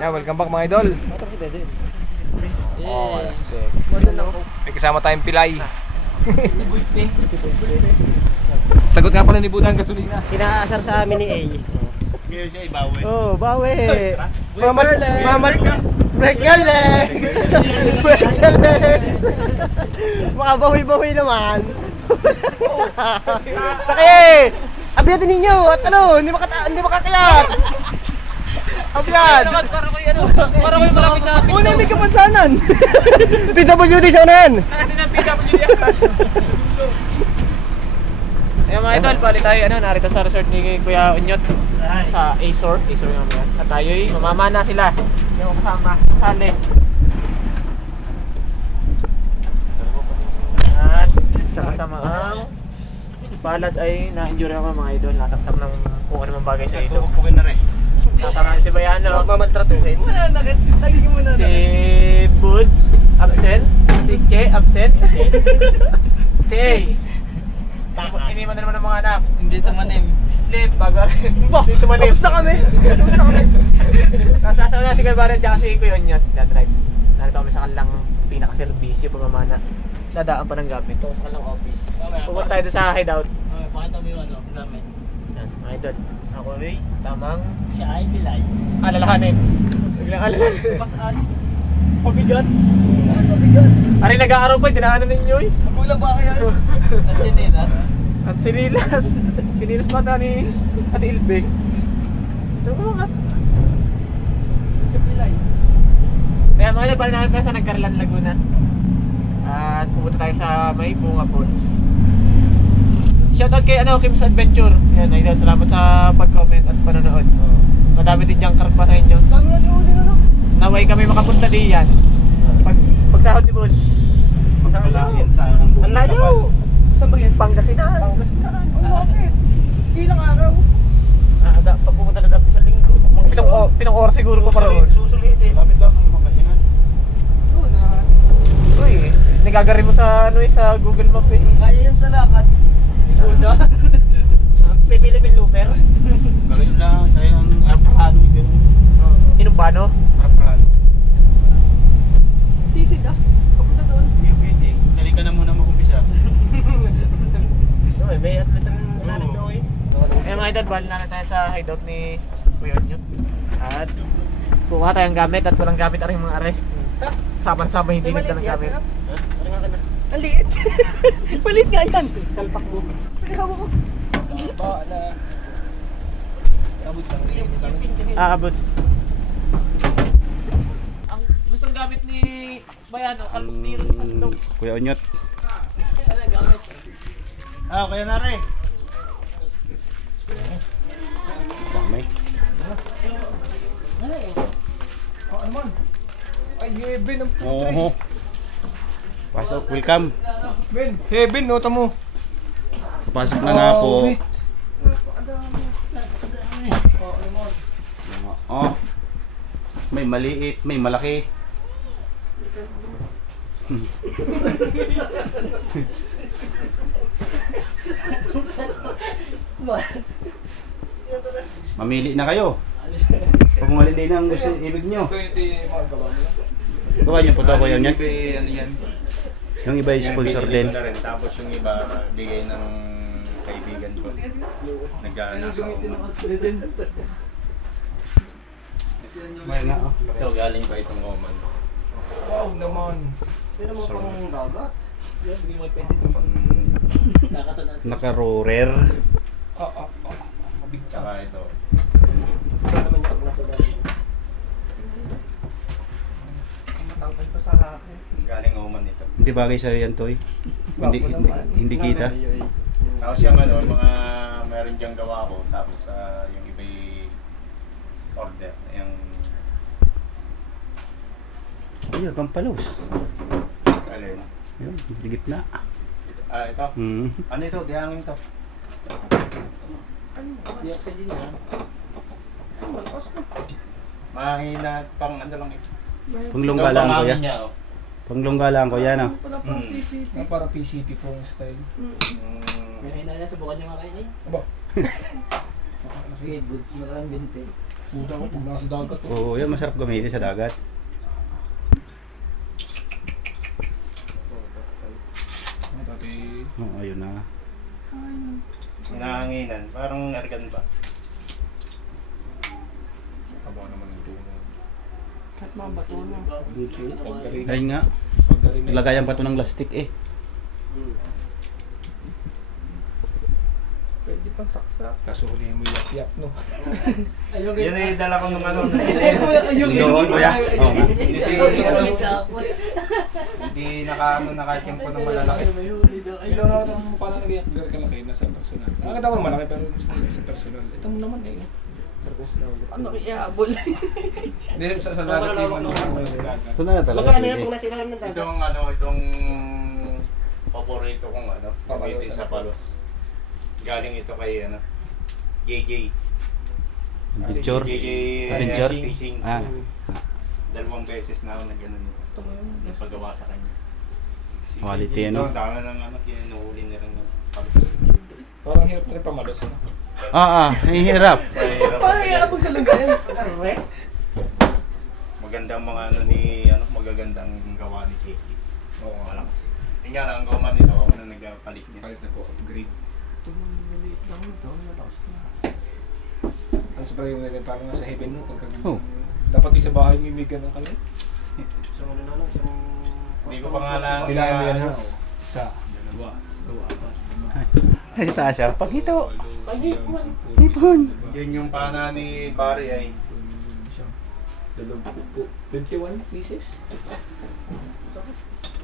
Yeah, welcome back mga idol. Oh, astig. May kasama tayong pilay. Sagot nga pala ni Budan gasolina. Kinaasar sa amin ni A. Ngayon siya ibawi. Oh, bawi. Break your leg. Break your leg. Makabawi-bawi naman. Sakit! Abiyatin ninyo at ano, hindi makakayat. Abiyan! Para ko yung malapit sa akin. Una, may kapansanan. PWD sa unahan. Hindi na PWD. Ayun mga idol, bali tayo narito sa resort ni Kuya Unyot sa Azor nga ba yan? At tayo'y mamamana sila. Yung kasama, sali. At sa kasamaang palad ay na-injure ako mga idol. Nasaksak ng kung ano mang bagay sa ito. Pupukin na rin. Kasama si Bayano. Mamaltratuhin. Si Buds, absent. Si Che, absent. Si A. Iniman na naman ng mga anak. Hindi tamanim. Flip, bago rin. Hindi tumalim. Kamusta kami? Nasasama na si Galbaran at si Kuya Unyot. Drive. Narito kami sa kanilang pinaka-servisyo pagmamana. Dadaan pa ng gamit. Ito sa kanilang office. Pupunta tayo doon sa hideout. Pakita mo yung gamit. Yan, mga idol. Ako ay tamang Siya ay pilay. alalahanin. Biglang alalahanin. Pasaan? Pabigat. Saan pabigat? Ari nag-aaraw pa, dinaanan ninyo eh. Kulang ba kaya? At sinilas? At sinilas. Sinilas pa ni Ate Ilbing. Ito mo nga. Pilay. Kaya mga idol, bali natin tayo sa Nagcarlan, Laguna. At pupunta tayo sa may Bunga Falls. Shoutout kay Kim's Adventure. Yan, idol, salamat sa pag-comment at panonood. Madami din diyang karpa sa inyo. Dami na din Naway kami makapunta diyan. Pagsahod ni Bods. Magkalain sa ang Ang layo. Saan ba yan? Pangasinan. Pangasinan. Bakit? Ilang araw? Pag pumunta na dapat sa linggo. Pitong oras siguro pa paroon. Susulit eh. Lapit lang ang makasinan. Uy, nagagarin mo sa sa Google Map eh. Kaya yung sa lakad. Iguda. Pipilipin looper. Gagawin lang sa'yo ang arprano yung gano'n. Inumbano? Arprano. Sisid papunta doon. Hindi pwede. Sali ka na muna mag-umpisa. May atlet ang nanin doon eh. Eh mga idol, bali na tayo sa hideout ni Kuya Unyot. At kuha tayong gamit at walang gamit aring mga are. Sama-sama hindi nito ng gamit. Ang liit. Palit nga yan. Salpak mo. Aabot. Ang gustong gamit ni Bayano, kalutiro sa sandok. Kuya Unyot. Kuya Nare. Dami. Ay, heaven ang Oo. Pasok, welcome. Ben, heaven no tamo. Papasok na nga po. Oh. May maliit, may malaki. Mamili na kayo. Kung malili na ang gusto ibig nyo. Gawa nyo po ito, Kuya Unyot. Ano yan? Yung iba yung sponsor Pinili din. ko na rin. Tapos yung iba, bigay ng kaibigan ko. Nasa Oman. May nga, oh. Ito, galing pa itong Oman. Wow naman. Pero mo pang dagat. Hindi mo pwede. Nakasunod. Naka-rorer. Tsaka ito. Wala naman yung pag nasa dagat. Matangkal pa sa akin. Galing Oman ito. Hindi bagay sa'yo yan, Toy. Hindi kita. Tapos yung mga meron diyang gawa ko. Tapos yung iba order. Yung Ayun, pampalos. alin. Ayun, digit na. Ito. Hmm. Ano ito? Dihangin to. Di oxygen na. Mahina pang ano lang ito. Panglongga lang ko pamangin yan. niya, oh. Panglongga lang ko yan, oh. Wala pang CCP. Parang PCP pong style. May hina niya, subukan niyo nga kayo eh. Aba. Redwoods, maraming binte. Puta ko, pag nasa dagat to. Oo, yan masarap gamitin sa dagat. Dati, Oo, ayun na. Hinahanginan. Parang argan ba? taba naman ang tuno. Kahit mga bato na. Dutso, pagdarin. Ayun nga. Pagdarin na. Lagayan pa to ng plastic eh. Pwede pang saksak. Kaso hulihin mo yap-yap, no? Yan ay dala ko nung ano. Doon, kuya. Oo nga. Hindi nakatiempo ng malalaki. Ilo na ito mo pala nag-iyak kalaki nasa personal. Nakakita ko malaki pero gusto mo sa personal. Ito mo naman eh. Tapos na ulit. Ano kaya habol? Hindi sa dagat yung ano sa dagat. So na talaga. Magkano yan sige. kung nasa ilalim ng dagat? Itong paborito kong Papalos. gamitin sa palos. Galing ito kay JJ. Picture. JJ Adventure? Fishing. Ah. 2 beses na ako nag-ano nito. Ito mo yun. Nagpagawa sa kanya. Quality Ito, ano. ang dami ng kinuhuli na rin ng palos. Parang hirap na rin pamalos. No? Nahihirap. Paano kaya abog sa lungga yan? Magandang mga magagandang gawa ni JJ. Oo nga. Malakas. Yung nga lang, ang gawa nito, ako na nagpalit niya. Palit na po, upgrade. Ito mo, maliit lang ito. Mataas na. Ang sa pala yung nilay, parang nasa heaven mo. Oh. Dapat isa bahay mimigan ng kami. Isang ano na, isang... Hindi ko pa nga lang Kailangan mo yan ha. inaayos. Isa, dalawa, gawa pa. Ay, taas siya. Paghito. Hipon. Hipon. Yun yung pana ni Barry ay 21 pieces?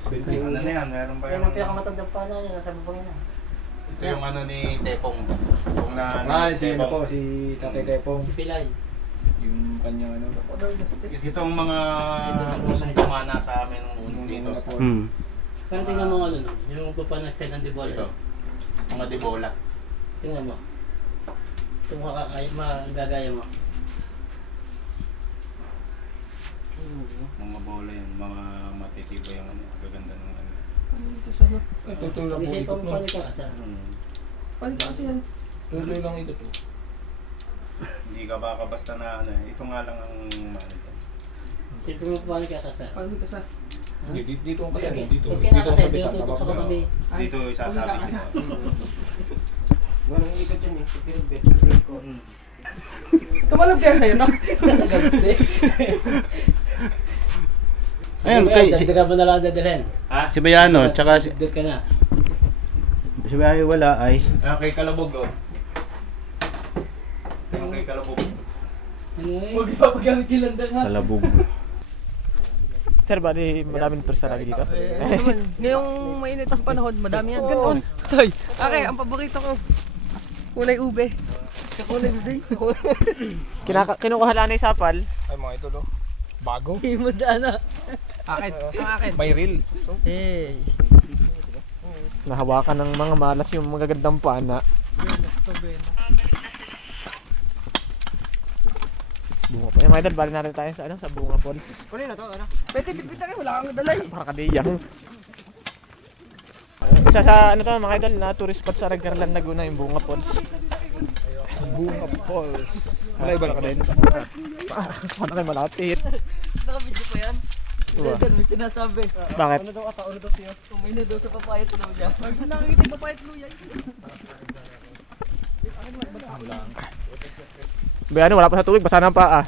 ano na yan, meron pa Yan yung ang pinakamatandang pa na, nasa bubang na. ito yung ni Tepong. Kung Si ano po, si Tatay Tepong. Pilay. Yung kanyang ano. Ito ang mga pusong kumana sa amin nung unang dito. Pero tingnan mo ano, no? Yung pupa ng style ng Dibola. Ito. Mga dibola. Tingnan mo. Ito magagaya mo. Mga bola yun, mga matitibo yung gaganda ng ano. Ay, tutulong po Pag-isip ikot mo no. palit ka asa. Paano kasi yan? Tuloy lang ito to. Hindi ka baka basta na ano, ito nga lang ang ano dyan. Siyempre mo palit ka asa. Paano ka sa? Hindi, dito ang kasali. Dito. Pag Dito ang kinakasay, sabitan. tinututok sa Tabak na. katabi. Dito isasabi ko. Walang ikot yun eh. Siguro bet ko. Tumalab kaya sa'yo to? Ayun, Kaya, kay- dagdagan mo na lang dadalhin. Ha? Si Bayano, tsaka si Dagdag ka na. Bayo wala ay. Kay Kalabog oh. Kay Kalabog. Ano eh? Huwag ipapagamit yung landang ha. Talabog. Sir, bali maraming turista lagi dito. Naman, ngayong mainit ang panahon, madami yan. Ganon. Toy, okay, ang paborito ko. Kulay ube. Kulay ube. Kinukuha lang na yung sapal. Ay mga ito lo. Bago. Himodana. Akin, ang akin. May reel. Hey. Nahawakan ng mga malas yung magagandang pana. Bunga pa. Yung mga idol, bali natin tayo sa, sa bunga pond. Kunin na to, ano? Pwede bibita kayo, wala kang dalay. Para kadiyang. Isa sa ano to mga idol na tourist spot sa Regarlan Laguna yung Bunga Falls. Bunga Falls. Malay ba na ka din? Paano kayo malapit? Nakabidyo pa yan. Diba? May sinasabi. Bakit? Ano daw ata, ano daw siya? Umay na daw sa papayat luya. Pag nakikita yung papayat luya. Bayano, wala pa sa tubig, basa na ang paa.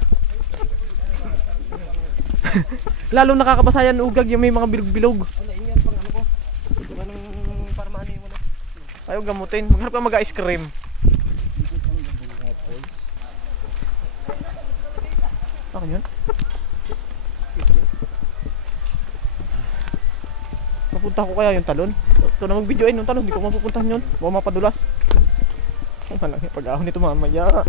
Lalo nakakabasayan ugag yung may mga bilog-bilog. Ano, ingat pang ano ko. Anong para maano yung ano? Ayaw gamutin, maghanap ka mag-ice cream. Ano yun? Papunta ko kaya yung talon. Ito na mag-video yung talon, hindi ko mapupuntahan yun. Baka mapadulas. Ang malaki pag-ahon nito mamaya.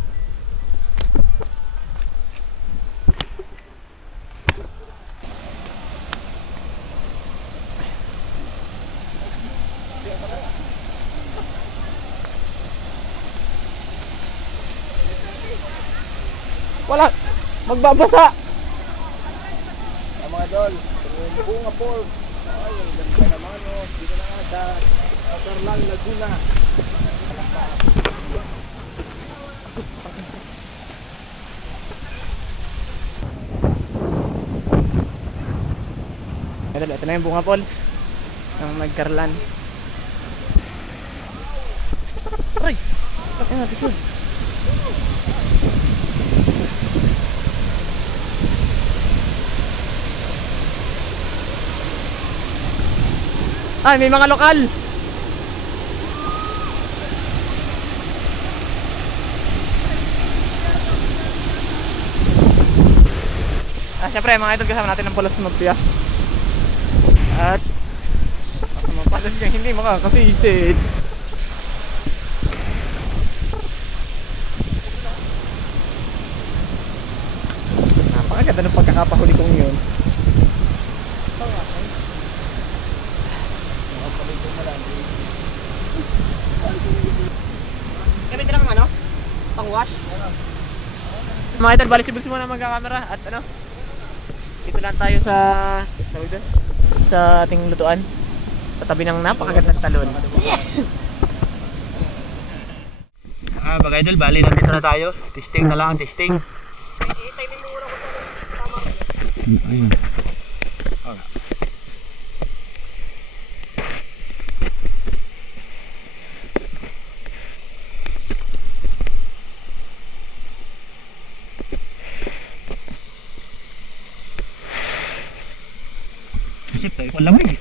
Wala! Magbabasa! Mga idol, yung Bunga Falls. Ay, ang ganda naman o. Dito na nga sa Regarlan Laguna. Ito na yung bunga Paul ng nagkarlan. Aray! Laki natin yun. Ay, may mga lokal! Siyempre mga idol, kasama natin ng Polos Mafia. At baka mapalas kang hindi makakasisid. Napakaganda ng pagkakapahuli kong yun. Kami lang ano? Pang-wash? Mga idol, bali sibos muna magkakamera. At ano, dito lang tayo sa sa ating lutuan sa tabi ng napakagandang talon. Mga idol, bali nandito na tayo. Testing na lang, testing. Ayun. Isip tayo, palamig.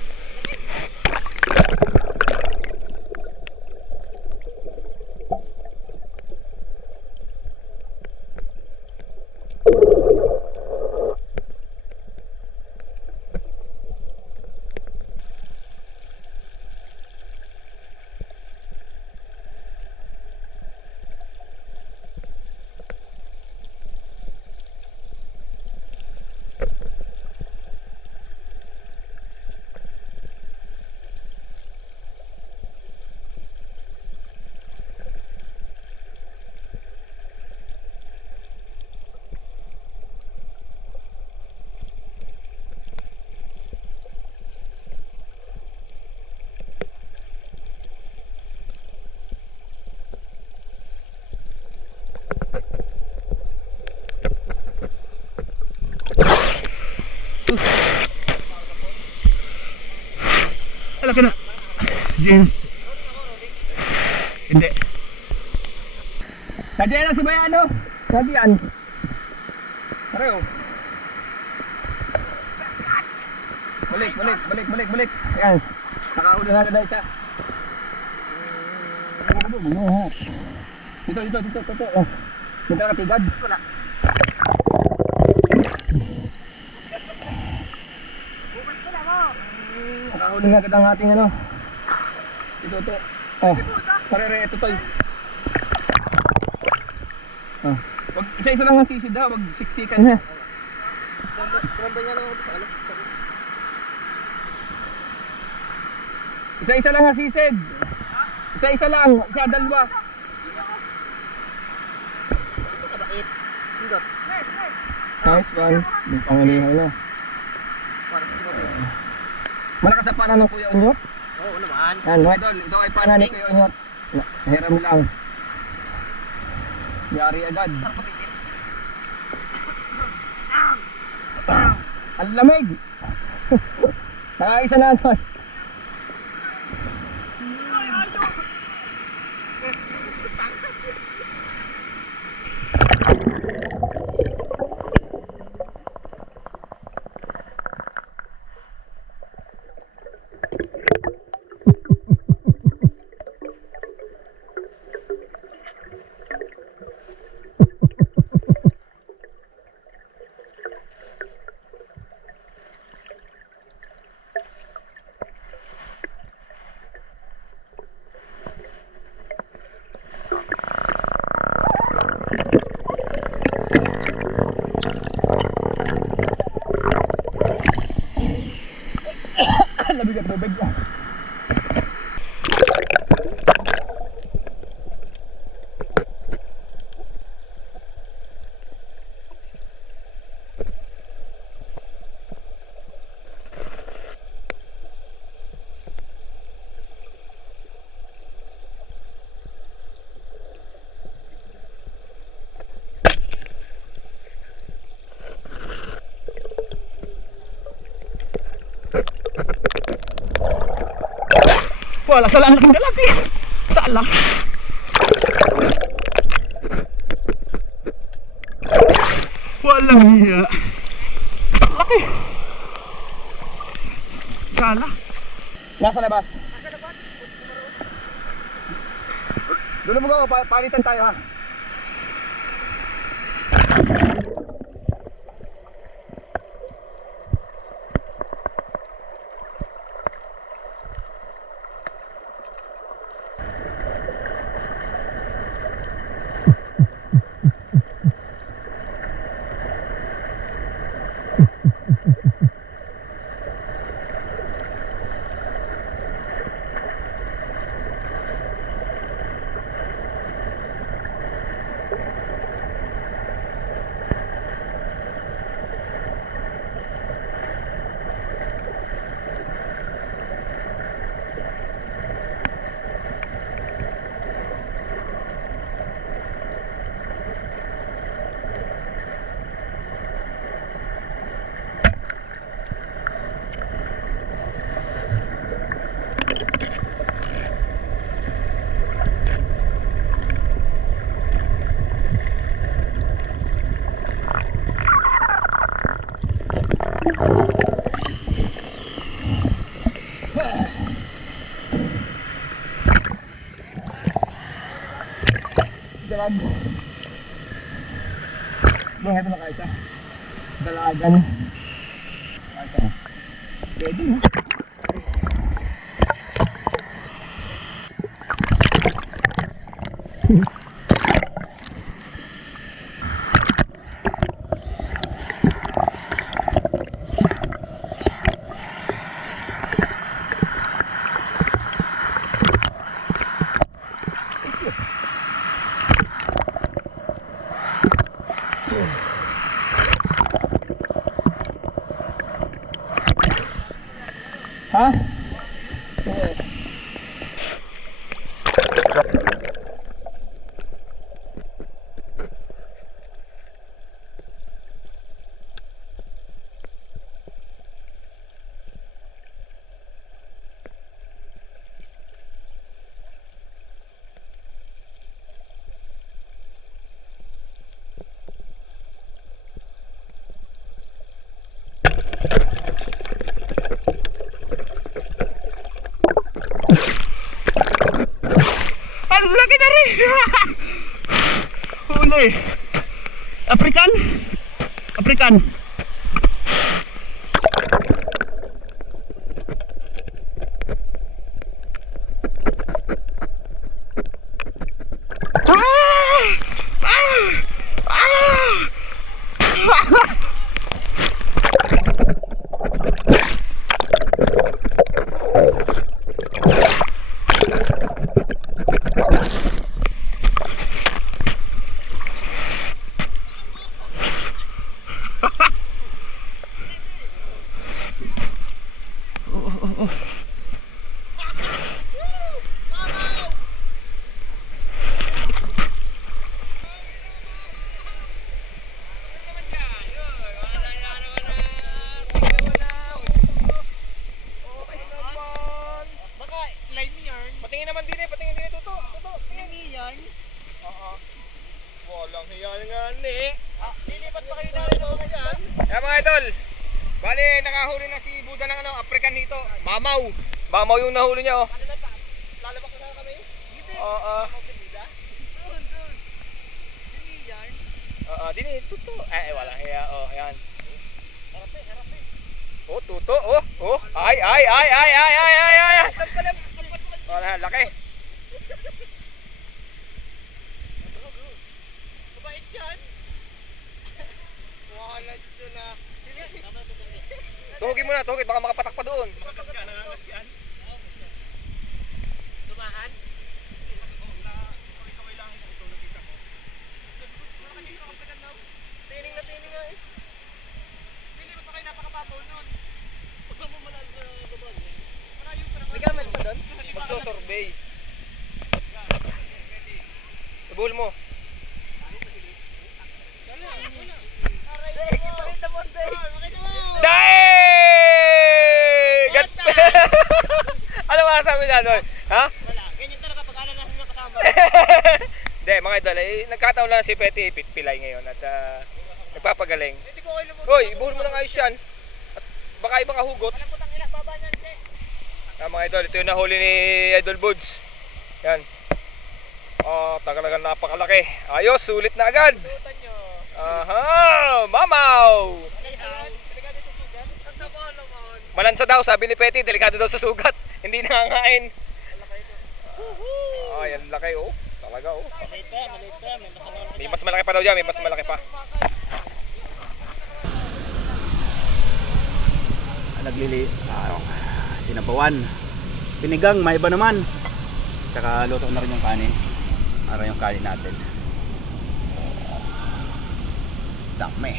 Laki na. James. Hindi. Nandiyan na si Bayano. Nandiyan. Pareho. Balik. Ayan. Nakahuli na na isa. Dito. Oh. Dito katigad. Wala. Nakahuli na agad ang ating ano. Ito. Oh. Parere ito toy. Oh. Wag isa-isa lang ang sisid ha, wag siksikan ha. Isa-isa lang ang sisid. Isa-isa lang, isa dalawa. Nice one. Yung pangalihan na. Malakas sa pana ng Kuya Onyot? Oo naman. Yan, mga idol, ito ay pana ni Kuya Onyot. Hiram lang. Yari agad. Ang lamig! Nakakaisa na ito. Lamig at tubig. wala sa lang ng galati. Sala. Walang hiya. Laki. Sala. Nasa labas. Doon mo ko, palitan tayo ha. Dalagan. Pwede na. Ha? Ang laki na rin! Huli! African? African! Patingin naman din eh, patingin din eh, Tuto. Tingin yan. Oo. Walang hiya nga ni. Lilipat pa kayo na ito yan. Kaya mga idol, bali nakahuli na si Buda ng African hito. Mamaw. Mamaw yung nahuli niya oh. Lalabak na kami? Oo. Oo, din eh, Tuto. Walang hiya oh, ayan. Oh, Tuto, oh, oh. Ay. Wala, laki. Mabait yan. Wala dyan na. Tuhugin mo na, tuhugin. Baka makapatak pa doon. Tumahan? Tining nga eh. Hindi ba kayo napakapabaw nun? Huwag mo malalim na babag eh. May gamit pa doon? Magsosorbay. Ibuhol mo. Dahil! Ano masasabi na doon? Ha? nagkataon lang si Petty pilay ngayon at nagpapagaling. Hoy, ibuhol mo ng ayos yan. At baka ibang kahugot. Mga idol, ito yung nahuli ni Idol Buds. Yan. Talagang napakalaki. Ayos, sulit na agad. Aha, mamaw. Malansa daw, sabi ni Petty, delikado daw sa sugat. Hindi nangangain. Ay, ang laki oh. Talaga oh. May mas malaki pa daw dyan, may mas malaki pa. Sinabawan. Sinigang, may iba naman. Tsaka luto na rin yung kanin. Para yung kanin natin. Dami.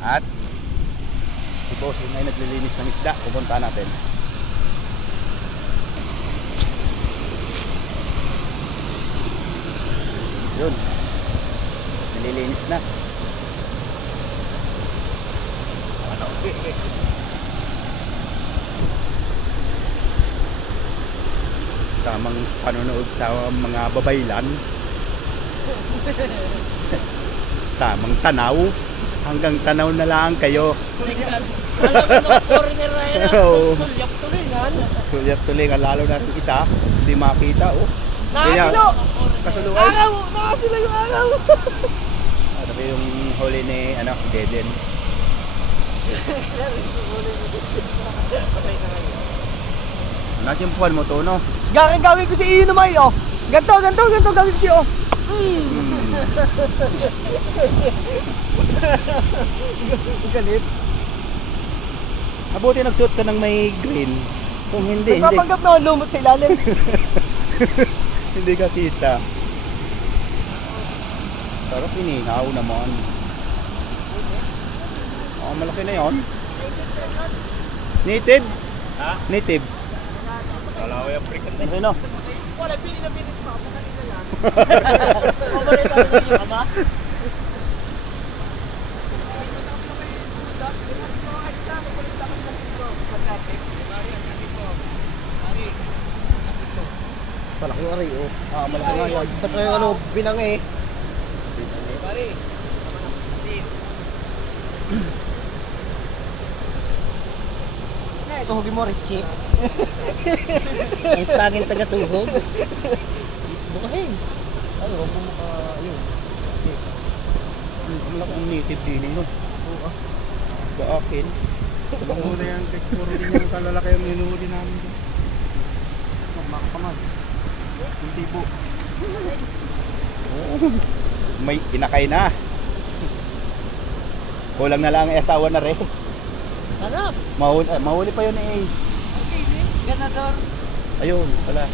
At si boss yun ay naglilinis ng isda. Pupunta natin. Yun. Nililinis na. Tamang panonood sa mga babaylan. Tamang tanaw. Hanggang tanaw na lang kayo. Sulyap tulingan. Lalo na yung isa. Hindi makita oh. Nakasilo! Kasuluan. Araw! Nakasilo yung araw! Ano ba yung huli ni Deden? Nasimpuan mo to, no? Gagawin ko si iyo naman oh. Ganto gagawin ko si iyo. Galit. Mabuti nagsuot ka ng may green. Kung hindi, Nagpapanggap na lumot sa ilalim. hindi ka kita. Pero pinihaw naman. Malaki na yon. Native? Ha? Native. Wala ko yung freaking Ano no? Wala, pili na pa. Kanina yan. Malaki yung ari oh. Malaki nga yan. Ito pa yung binang eh. Ito hugi mo Richie. Ang taging taga-tuhog. Bukahin. Ano, huwag mo yun. Malaki ang native din yun. Ba akin? Mahuli yan, puro din yung kalalaki yung minuhuli namin dyan. Makakamag. Yung tipo. May inakay na. Kulang na lang ang asawa na rin. Harap. Mahuli pa yun eh. Ganador. Ayun, pala.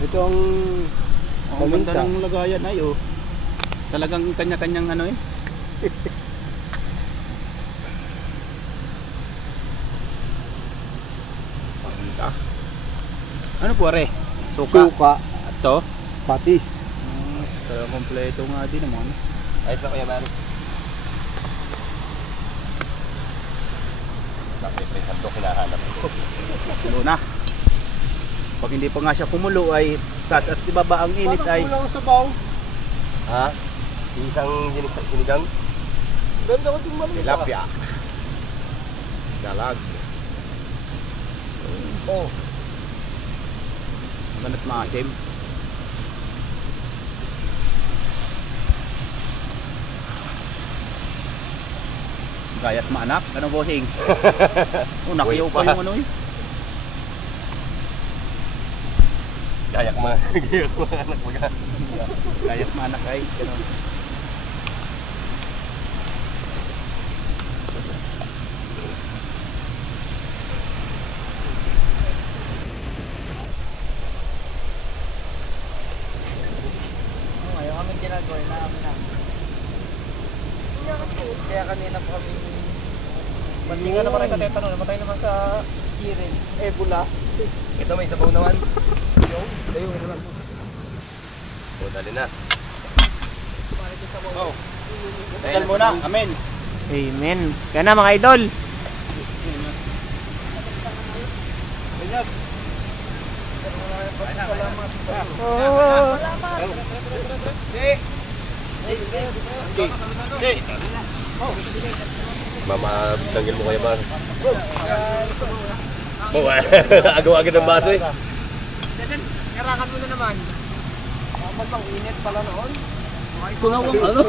Ito ang maganda ng lagayan ay oh. Talagang kanya-kanyang ano eh. Pangita. Ano po are? Suka. Suka. At to? Patis. Pero kompleto nga din naman. Ayos na kuya man. Bakit may santo kinahanap ko? Pulo na. Pag hindi pa nga siya kumulo ay taas at ibaba ang init ay Parang kulang sa baw. Ha? Isang sinigang? Ganda ko yung mali. Tilapia. Dalag. Oh. manat maasim. Gayat maanak, ano bossing? Oh, nakiyaw pa yung ano eh. Gayak mga anak mga. Gayat maanak ay, gano'n. Ngayon kami ginagawa na amin na. Kaya kanina pa kami Hindi nga naman ay kateta nun. Namatay naman sa kirin. Ebola. Ito may sabaw naman. Ayun, naman. O, dali na. Para sa Oh. Dasal muna. Amen. Amen. Kaya na mga idol. Mama, tanggil mo kayo ba? Agaw-agad ng baso eh. Karakan mo na naman. Ang init pala noon. Tunaw ang ano?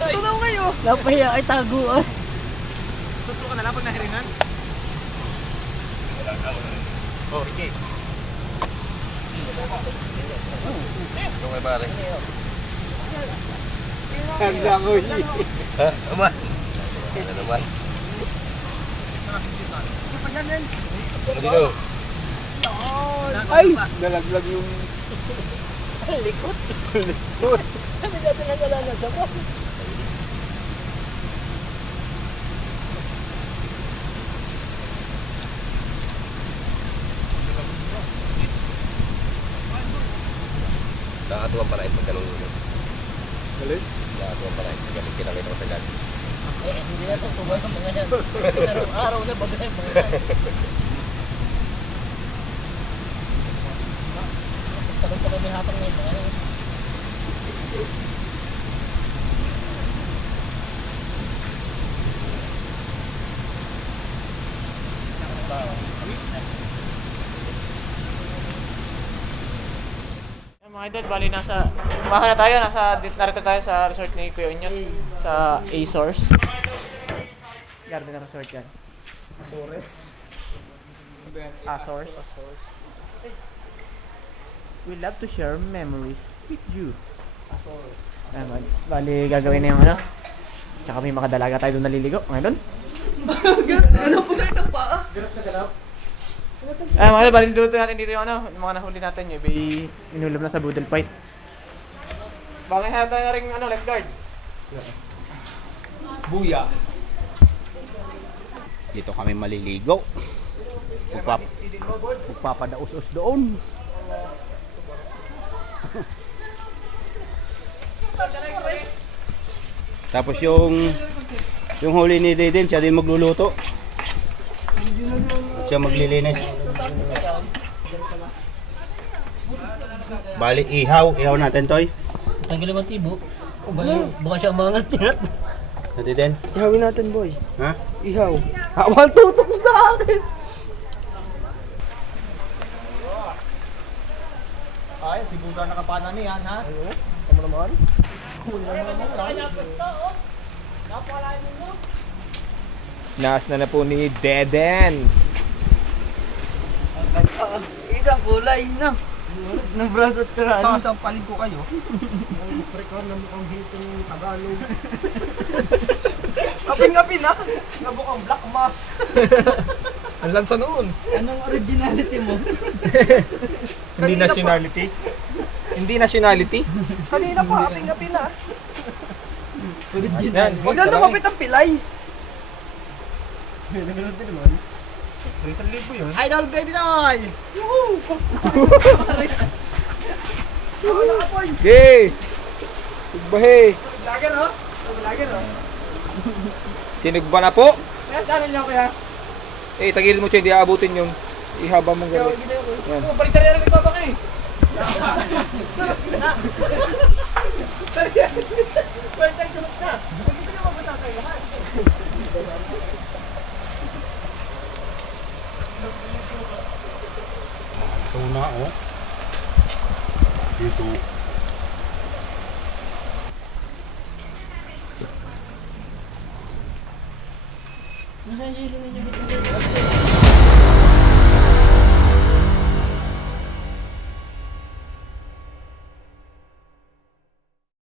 Tunaw kayo! Napahiya ay tago ah. Tuto ka na lang pag nahiringan. Oh, Ricky. Ito kay pare. Ang langoy. Ha? Naman. Ano naman? Ano dito? Ay! Nalaglag yung... Likot. likod. Sabi natin na wala na siya ba? Nakakatuwang pala ito pag ganun ulo. Galit? Nakakatuwang pala ito pag ganun kinakita ko sa gali. Eh, hindi na ito tubay ng mga yan. Araw-araw na bagay mga yan. Tagal-tagal may hatang ngayon mga yan. Mga idol, bali umahan na tayo, narito tayo sa resort ni Kuya Unyot, sa A-Source. Garden na resort yan. A-Source. We love to share memories with you. Ayan, bali gagawin na yung ano. Tsaka may mga dalaga tayo doon naliligo, mga idol. Ganun po sa itang paa. Mga idol, bali dito natin dito yung ano, yung mga nahuli natin, yung may inulam na sa boodle fight. Bakit hanap tayo na rin ano, lifeguard? Buya. Dito kami maliligo. Magpapadaos-os doon. Tapos yung huli ni Deden, siya din magluluto. At siya maglilinis. Balik ihaw natin toy. Tanggalin ang tibo. Baka siya mangat pinat. Na Deden? Ihawin natin, boy. Ha? Ihaw. Awal tutok sa akin! Ay, si Buda nakapana niyan, ha? Tama naman. Naas na po ni Deden. Isang kulay na. Ng braso at karaan. Sasampalin ko kayo. Preka na mukhang hitong Tagalog. Apin-apin na. Nabukhang black mass. Ang lansa noon. Anong originality mo? Hindi nationality. Hindi nationality. Kanina pa, apin-apin na. Original. Huwag na lumapit ang pilay. Idol baby boy! Woohoo! Nakakapoy! Gay! Sigbahe! Vlogger ho? Vlogger ho? Sinigba na po. Kaya channel niyo kaya? Eh, tagilin mo siya, hindi aabutin yung ihaba mong gano'n. Yan. Balik tayo rin nagbabaka eh! Balik tayo sunod na! Hindi ko mabasa kayo lahat! Tuna oh. Dito. Nasaan yung hilo ninyo?